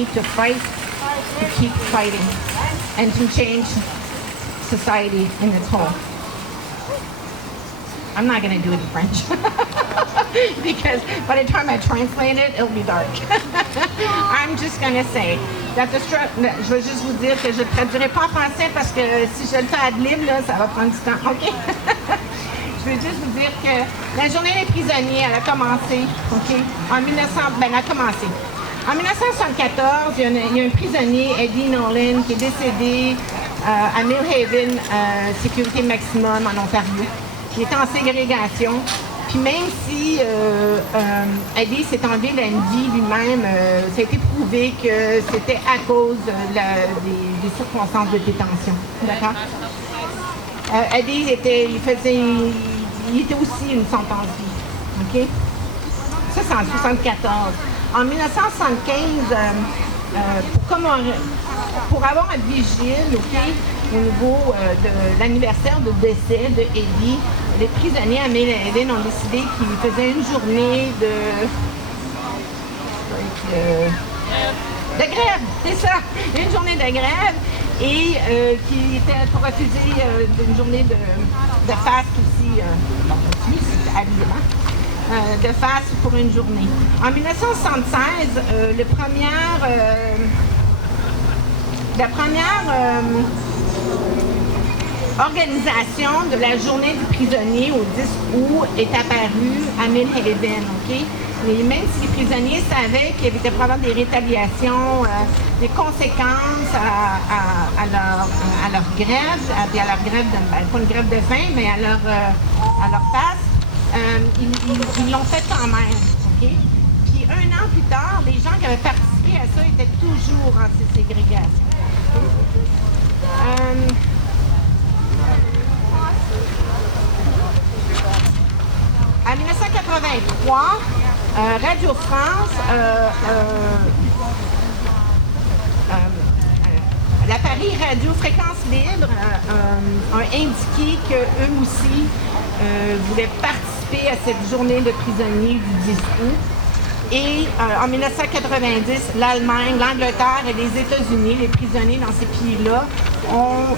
me to fight, to keep fighting, and to change society in its whole. I'm not going to do it in French because by the time I translate it, it'll be dark. I'm just going to say that the je vais juste vous dire que je ne traduirai pas en français parce que si je le fais ad lib, là, ça va prendre du temps. OK? Je veux juste vous dire que la journée des prisonniers, elle a commencé, OK? En 1900, elle a commencé. En 1974, il y a un prisonnier, Eddie Nolan, qui est décédé à Millhaven, sécurité maximum en Ontario. Il était en ségrégation. Puis même si Eddie s'est enlevé la vie lui-même, ça a été prouvé que c'était à cause des circonstances de détention. D'accord? Eddie il était aussi une sentence de vie. OK? Ça, c'est en 1974. En 1975, pour avoir un vigile, OK, au niveau de l'anniversaire de décès de Eddie, les prisonniers à Millhaven ont décidé qu'ils faisaient une journée de grève, c'est ça, une journée de grève, et qui était pour refuser une journée de fast aussi, habillement. De face pour une journée. En 1976, la première organisation de la journée du prisonnier au 10 août est apparue à Millhaven. Okay? Mais même si les prisonniers savaient qu'il y avait probablement des rétaliations, des conséquences à leur grève, à leur grève pas une grève de faim, mais à leur face, ils l'ont fait quand même. Okay? Puis un an plus tard, les gens qui avaient participé à ça étaient toujours en ségrégation. En 1983, Radio France, l'appareil Radio Fréquence Libre a indiqué qu'eux aussi voulaient participer à cette journée de prisonniers du 10 août. Et en 1990, l'Allemagne, l'Angleterre et les États-Unis, les prisonniers dans ces pays-là, ont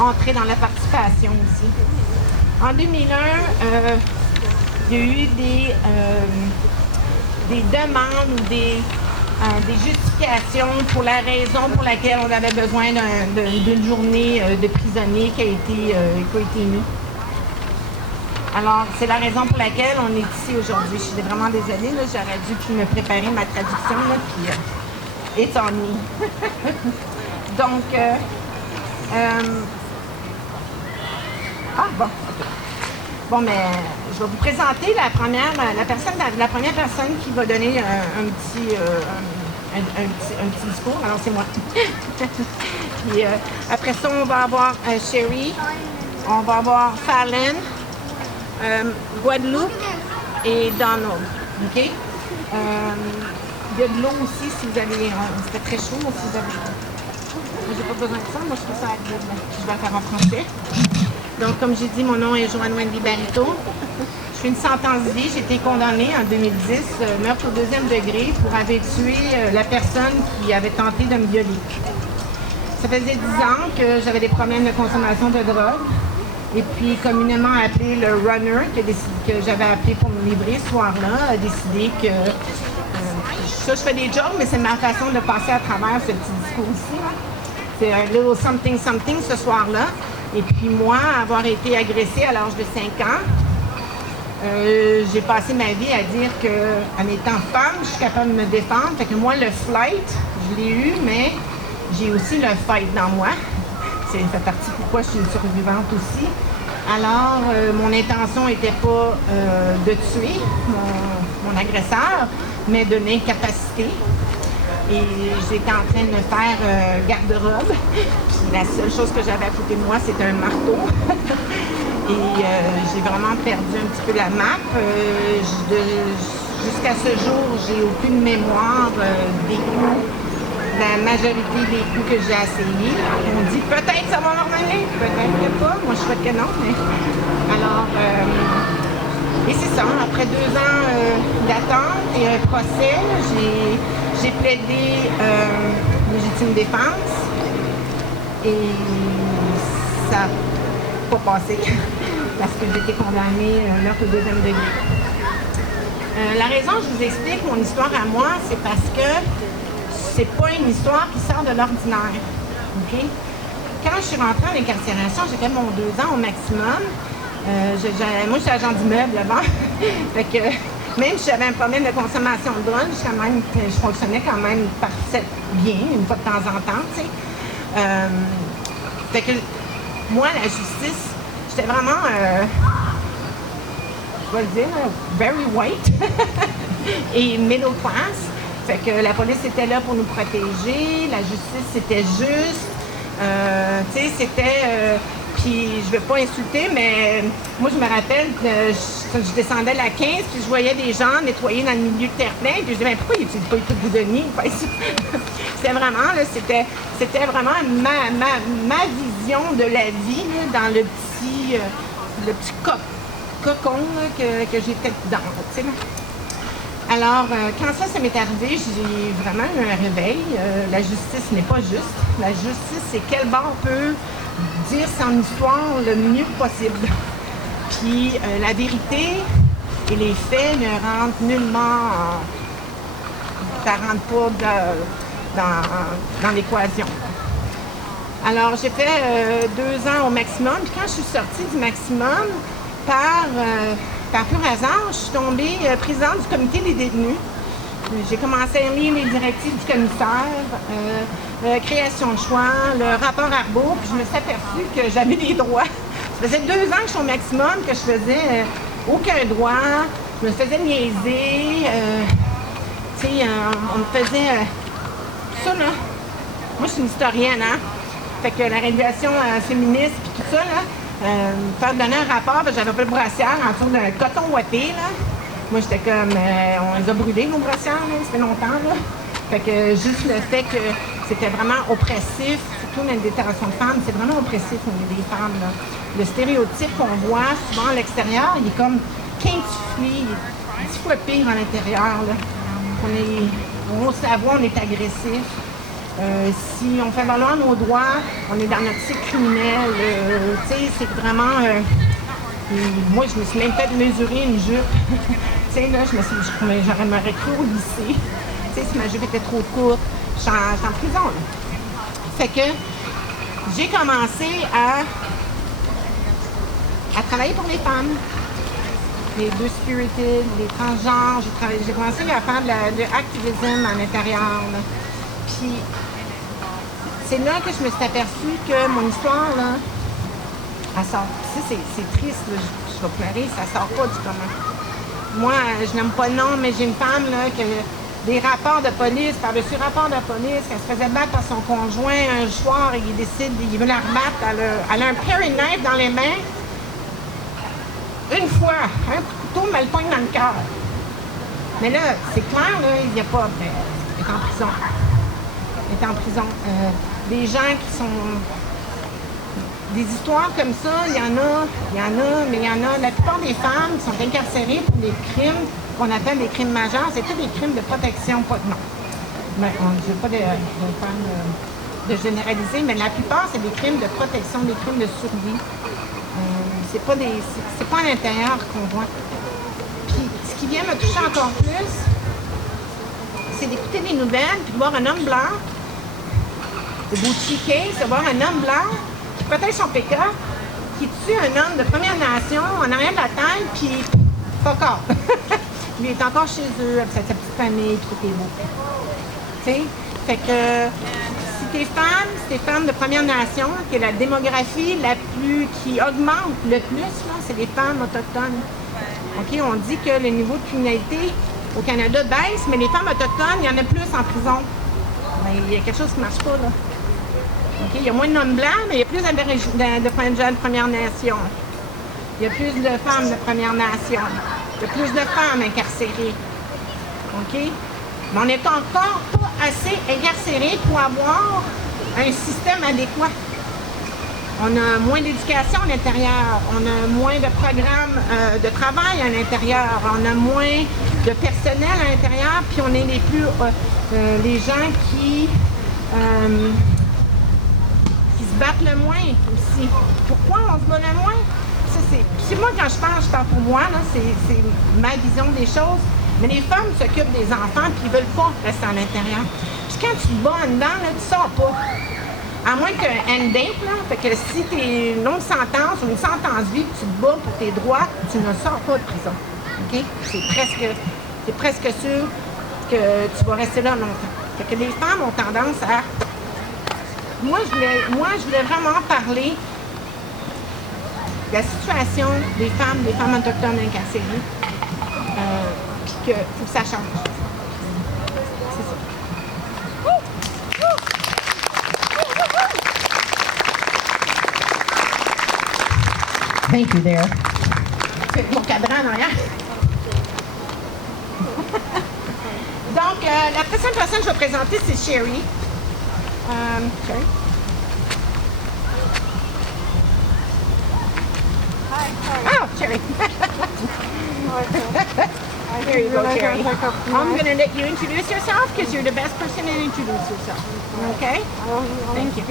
entré dans la participation aussi. En 2001, il y a eu des demandes ou des justifications pour la raison pour laquelle on avait besoin d'une journée de prisonniers qui a été émise. Alors, c'est la raison pour laquelle on est ici aujourd'hui. Je suis vraiment désolée, là, j'aurais dû me préparer ma traduction, là, puis it's on me. Donc, bon. Bon, mais je vais vous présenter la première personne qui va donner un petit discours. Alors, c'est moi. Puis, après ça, on va avoir Sherry, on va avoir Fallon, Guadeloupe et Donald. OK? Il y a de l'eau aussi si vous avez. Ça fait très chaud, si vous avez. Moi, j'ai pas besoin de ça. Moi, je fais ça à la je vais le faire en français. Donc, comme j'ai dit, mon nom est Joanne Wendy Barito. Je suis une sentence de vie. J'ai été condamnée en 2010, meurtre au 2e degré, pour avoir tué la personne qui avait tenté de me violer. Ça faisait 10 ans que j'avais des problèmes de consommation de drogue. Et puis, communément appelé le runner, que j'avais appelé pour me livrer ce soir-là, a décidé que... ça, je fais des jobs, mais c'est ma façon de passer à travers ce petit discours-ci. C'est un little something something ce soir-là. Et puis moi, avoir été agressée à l'âge de 5 ans, j'ai passé ma vie à dire qu'en étant femme, je suis capable de me défendre. Fait que moi, le flight, je l'ai eu, mais j'ai aussi le fight dans moi. Ça fait partie pourquoi je suis une survivante aussi. Alors, mon intention n'était pas de tuer mon agresseur, mais de l'incapacité. Et j'étais en train de me faire garde-robe. Puis la seule chose que j'avais à côté de moi, c'était un marteau. Et j'ai vraiment perdu un petit peu la map. Jusqu'à ce jour, j'ai aucune mémoire des coups. La majorité des coups que j'ai essayés. On dit peut-être ça va me revenir, peut-être que pas. Moi, je souhaite que non. Mais... Alors, et c'est ça. Après 2 ans d'attente et un procès, J'ai plaidé légitime défense et ça n'a pas passé parce que j'ai été condamnée meurtre au deuxième degré. La raison, je vous explique mon histoire à moi, c'est parce que c'est pas une histoire qui sort de l'ordinaire. Okay? Quand je suis rentrée en incarcération, j'ai fait mon 2 ans au maximum. Moi, je suis agent d'immeuble avant. Fait que même si j'avais un problème de consommation de drogue, je fonctionnais quand même bien, une fois de temps en temps. Fait que moi, la justice, j'étais vraiment, je vais le dire, very white et middle class. Fait que la police était là pour nous protéger, la justice c'était juste, c'était, puis je vais pas insulter, mais moi je me rappelle que je descendais la 15 puis je voyais des gens nettoyer dans le milieu de terre-plein, puis je disais, mais pourquoi ils n'utilisent pas les trucs boudonniers? C'était vraiment, là, c'était vraiment ma vision de la vie là, dans le petit cocon là, que j'étais dedans. Là. Alors, quand ça m'est arrivé, j'ai vraiment eu un réveil. La justice n'est pas juste. La justice, c'est quel bord peut dire son histoire le mieux possible. Puis, la vérité et les faits ne rentrent nullement, ça ne rentre pas dans l'équation. Alors, j'ai fait 2 ans au maximum. Puis quand je suis sortie du maximum, par pur hasard, je suis tombée présidente du comité des détenus. J'ai commencé à lire les directives du commissaire, création de choix, le rapport Arbo, puis je me suis aperçue que j'avais des droits. Ça faisait 2 ans que je suis au maximum, que je faisais aucun droit, je me faisais niaiser, on me faisait ça là. Moi, je suis une historienne, hein? Fait que la rénovation féministe puis tout ça, là, faire donner un rapport, j'avais pas le brassière en dessous d'un coton ouaté, là. Moi, j'étais comme, on les a brûlés, nos brassières, là, ça fait longtemps, là. Fait que juste le fait que c'était vraiment oppressif, surtout dans une détention de femmes, c'est vraiment oppressif au niveau des femmes, là. Le stéréotype qu'on voit souvent à l'extérieur, il est comme quintuplé, il est 10 fois pire à l'intérieur, là. On se la voit, on est agressif. Si on fait valoir nos droits, on est dans notre cycle criminel. C'est vraiment... moi, je me suis même fait mesurer une jupe. Là, j'aurais m'aurais cru au lycée. Si ma jupe était trop courte, je suis en prison. Là. Fait que j'ai commencé à travailler pour les femmes. Les deux spirited, les transgenres. J'ai commencé à faire de l'activisme à l'intérieur. Là. Puis, c'est là que je me suis aperçue que mon histoire, là, elle sort. C'est triste, là, je vais pleurer, ça sort pas du commun. Moi, je n'aime pas le nom, mais j'ai une femme, là, qui a des rapports de police, par-dessus rapports de police, qu'elle se faisait battre par son conjoint un soir et il veut la rebattre. Elle a un paring knife dans les mains. Une fois, un couteau me le poigne dans le cœur. Mais là, c'est clair, là, il n'y a pas... Elle est en prison. Elle est en prison. Des gens qui sont... Des histoires comme ça, il y en a. La plupart des femmes qui sont incarcérées pour des crimes qu'on appelle des crimes majeurs, c'est tous des crimes de protection. Non. Mais je ne veux pas de généraliser, mais la plupart, c'est des crimes de protection, des crimes de survie. C'est pas à l'intérieur qu'on voit. Puis, ce qui vient me toucher encore plus, c'est d'écouter les nouvelles puis de voir un homme blanc, de beau cheeké, c'est de voir un homme blanc qui protège son pick-up, qui tue un homme de Première Nation en arrière de la tête, puis fuck off. Lui est encore chez eux, avec sa petite famille, tout est beau. Tu sais? Fait que si t'es femme de Première Nation, qui est la démographie qui augmente le plus, là, c'est les femmes autochtones. OK? On dit que le niveau de criminalité au Canada baisse, mais les femmes autochtones, il y en a plus en prison. Ben, il y a quelque chose qui ne marche pas, là. Okay? Il y a moins d'hommes blancs, mais il y a plus de Première Nation. Il y a plus de femmes de Première Nation. Il y a plus de femmes incarcérées. OK? Mais on n'est encore pas assez incarcérés pour avoir un système adéquat. On a moins d'éducation à l'intérieur, on a moins de programmes de travail à l'intérieur, on a moins de personnel à l'intérieur, puis on est les gens qui se battent le moins aussi. Pourquoi on se bat le moins? Ça, c'est moi, quand je parle pour moi, là, c'est ma vision des choses. Mais les femmes s'occupent des enfants puis ils veulent pas rester à l'intérieur. Puis quand tu te bats en dedans, là, tu sors pas. À moins qu'un end date, là, fait que si t'es une longue sentence ou une sentence vie, tu te bats pour tes droits, tu ne sors pas de prison. OK? C'est presque sûr que tu vas rester là longtemps. Fait que les femmes ont tendance à... Moi, je voulais vraiment parler de la situation des femmes autochtones incarcérées. Puis qu'il faut que ça change. C'est ça. Thank you there. C'est mon cadran en arrière. Donc, la prochaine personne que je vais présenter, c'est Sherry. Sherry. Hi. Oh, Sherry. Here you go, Sherry. I'm going to let you introduce yourself because you're the best person to introduce yourself. Okay? Thank you.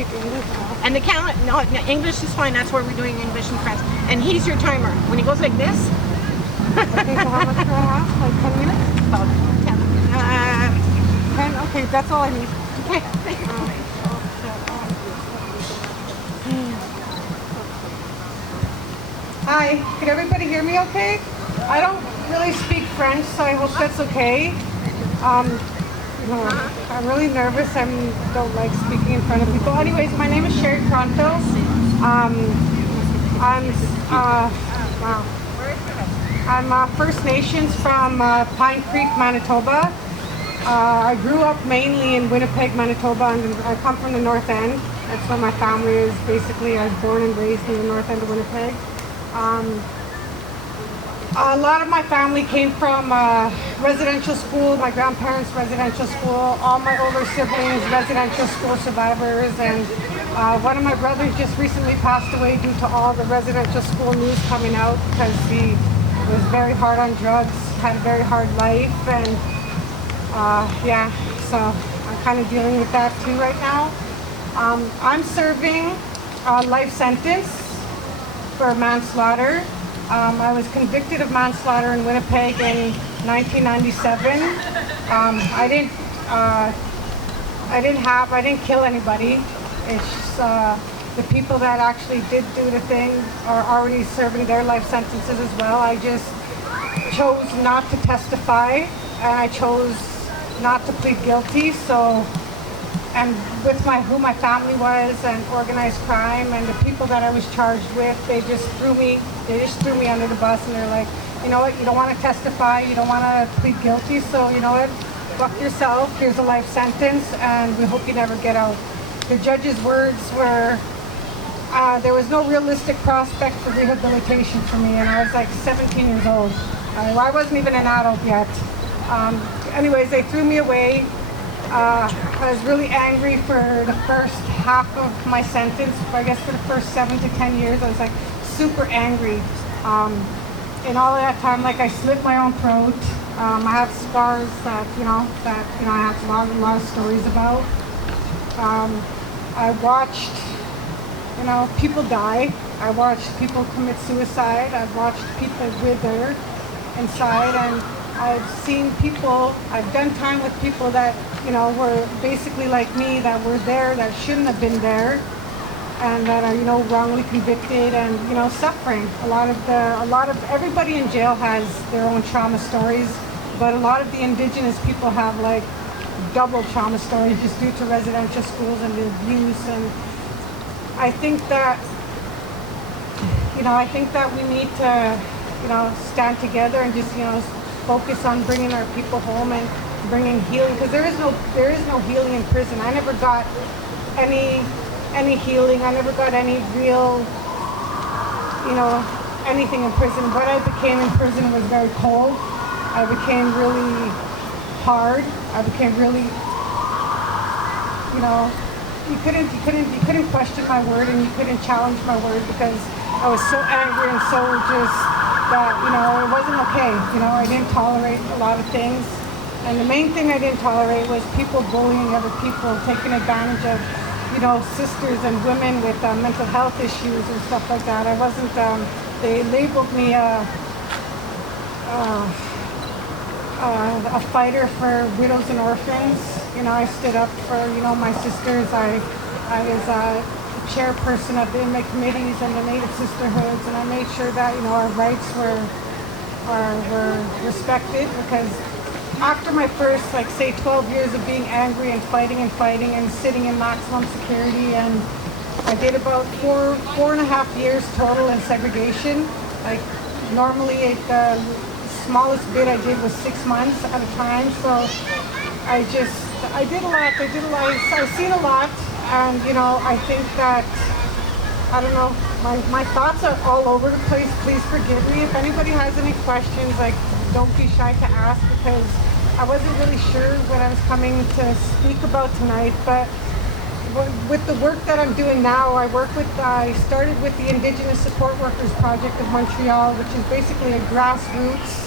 And the count, no, English is fine. That's why we're doing English and French. And he's your timer. When he goes like this. Okay, so how much do I have? Like 10 minutes? About 10. 10? Okay, that's all I need. Okay. Thank you. Hi, can everybody hear me okay? I don't really speak French, so I hope that's okay. I'm really nervous. I don't like speaking in front of people. Anyways, my name is Sherry Pronto. I'm First Nations from Pine Creek, Manitoba. I grew up mainly in Winnipeg, Manitoba, and I come from the North End. That's where my family is. Basically, I was born and raised in the North End of Winnipeg. A lot of my family came from residential school, my grandparents' residential school, all my older siblings, residential school survivors, and one of my brothers just recently passed away due to all the residential school news coming out because he was very hard on drugs, had a very hard life, and so I'm kind of dealing with that too right now. I'm serving a life sentence for manslaughter. I was convicted of manslaughter in Winnipeg in 1997. I didn't kill anybody. It's just, the people that actually did do the thing are already serving their life sentences as well. I just chose not to testify, and I chose not to plead guilty. So, and with who my family was and organized crime and the people that I was charged with, they just threw me under the bus, and they're like, you know what, you don't want to testify, you don't want to plead guilty, so you know what, fuck yourself, here's a life sentence, and we hope you never get out. The judge's words were, there was no realistic prospect for rehabilitation for me, and I was like 17 years old. I wasn't even an adult yet. Anyways, they threw me away. I was really angry for the first half of my sentence. I guess for the first 7 to 10 years, I was like super angry. In all of that time, like I slit my own throat. I have scars that I have a lot of stories about. I watched, people die. I watched people commit suicide. I've watched people wither inside, and I've seen people, I've done time with people that, were basically like me, that were there, that shouldn't have been there, and that are, wrongly convicted and, suffering. A lot of everybody in jail has their own trauma stories, but a lot of the indigenous people have like double trauma stories just due to residential schools and the abuse. And I think that, we need to, stand together and just, focus on bringing our people home and bringing healing, because there is no healing in prison. I never got any healing. I never got any real, anything in prison. What I became in prison was very cold. I became really hard. I became really, you couldn't question my word, and you couldn't challenge my word, because I was so angry and so just that, you know, it wasn't okay. You know, I didn't tolerate a lot of things. And the main thing I didn't tolerate was people bullying other people, taking advantage of, you know, sisters and women with mental health issues and stuff like that. I wasn't, they labeled me a fighter for widows and orphans. You know, I stood up for, you know, my sisters. I was a chairperson of the inmate committees and the Native Sisterhoods, and I made sure that, you know, our rights were respected, because after my first, like, say 12 years of being angry and fighting and sitting in maximum security, and I did about four and a half years total in segregation. Like, normally the smallest bit I did was 6 months at a time. So I did a lot. I've seen a lot, and, you know, I think that, I don't know, my thoughts are all over the place. Please forgive me. If anybody has any questions, like, don't be shy to ask, because I wasn't really sure what I was coming to speak about tonight. But with the work that I'm doing now, I started with the Indigenous Support Workers Project of Montreal, which is basically a grassroots,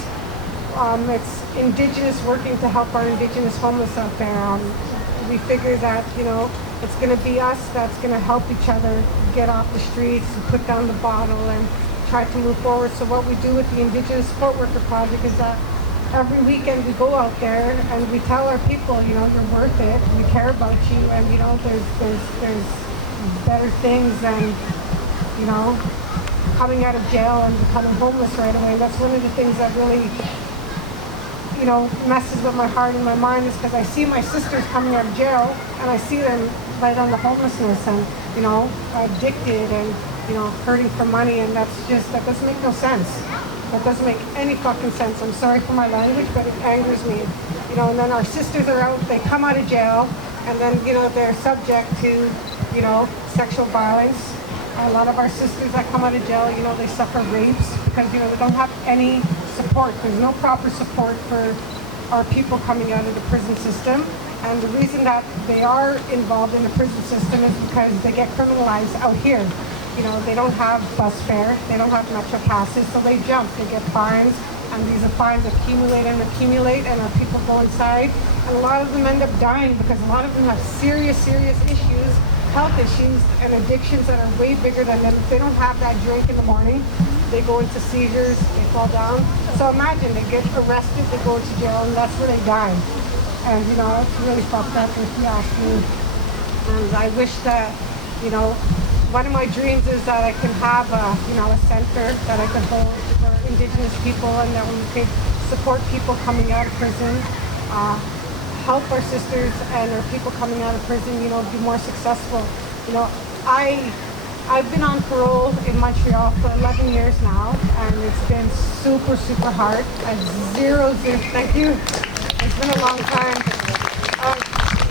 it's Indigenous working to help our Indigenous homeless out there. We figure that, you know, it's going to be us that's going to help each other get off the streets and put down the bottle and try to move forward. So what we do with the Indigenous Support Worker Project is that every weekend we go out there and we tell our people, you know, you're worth it, we care about you, and, you know, there's better things than, you know, coming out of jail and becoming homeless right away. And that's one of the things that really, you know, messes with my heart and my mind, is because I see my sisters coming out of jail and I see them right on the homelessness and, you know, addicted and, you know, hurting for money, and that doesn't make no sense. That doesn't make any fucking sense. I'm sorry for my language, but it angers me. You know, and then our sisters are out, they come out of jail, and then, you know, they're subject to, you know, sexual violence. A lot of our sisters that come out of jail, you know, they suffer rapes because, you know, they don't have any support. There's no proper support for our people coming out of the prison system. And the reason that they are involved in the prison system is because they get criminalized out here. You know, they don't have bus fare, they don't have metro passes, so they jump, they get fines, and these fines accumulate, and our people go inside, and a lot of them end up dying because a lot of them have serious issues, health issues, and addictions that are way bigger than them. If they don't have that drink in the morning, they go into seizures, they fall down. So imagine, they get arrested, they go into jail, and that's where they die. And, you know, it's really fucked up if you ask me. And I wish that, you know, one of my dreams is that I can have you know, a center that I can hold for Indigenous people, and that we could support people coming out of prison, help our sisters and our people coming out of prison, you know, be more successful. You know, I've been on parole in Montreal for 11 years now, and it's been super hard. Thank you. It's been a long time.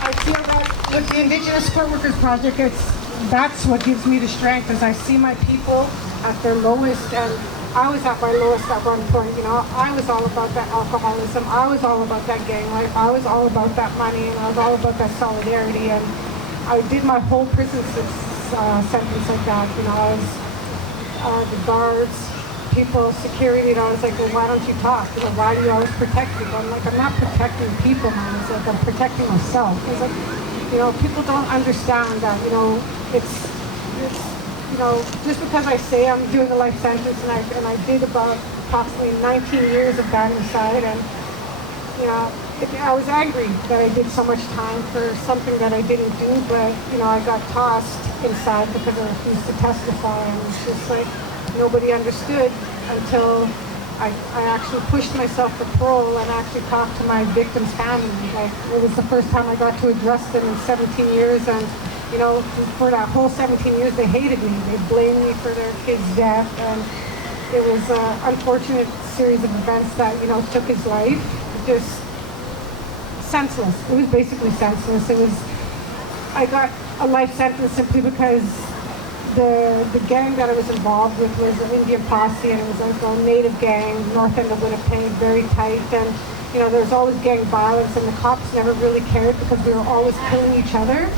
I feel that with the Indigenous Support Workers Project, that's what gives me the strength, as I see my people at their lowest, and I was at my lowest at one point. You know, I was all about that alcoholism, I was all about that gang life, I was all about that money, and I was all about that solidarity, and I did my whole prison sentence like that. You know, I was the guards, people, security, and I was like, well, why don't you talk? You know, why do you always protect people? I'm like, I'm not protecting people, man. It's like I'm protecting myself. It's like, you know, people don't understand that, you know, it's you know, just because I say I'm doing a life sentence, and I did about approximately 19 years of that inside, and, you know, I was angry that I did so much time for something that I didn't do, but, you know, I got tossed inside because I refused to testify, and it's just like, nobody understood until I actually pushed myself for parole and actually talked to my victim's family. Like, it was the first time I got to address them in 17 years, and, you know, for that whole 17 years, they hated me. They blamed me for their kid's death, and it was an unfortunate series of events that, you know, took his life. Just senseless. It was basically senseless. I got a life sentence simply because the gang that I was involved with was an Indian posse, and it was like a native gang, north end of Winnipeg, very tight, and, you know, there was always gang violence, and the cops never really cared because we were always killing each other.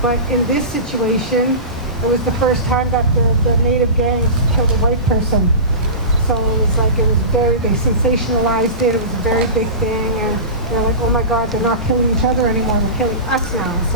But in this situation, it was the first time that the native gangs killed a white person. So it was like, they sensationalized it. It was a very big thing, and they're like, oh my God, they're not killing each other anymore, they're killing us now. So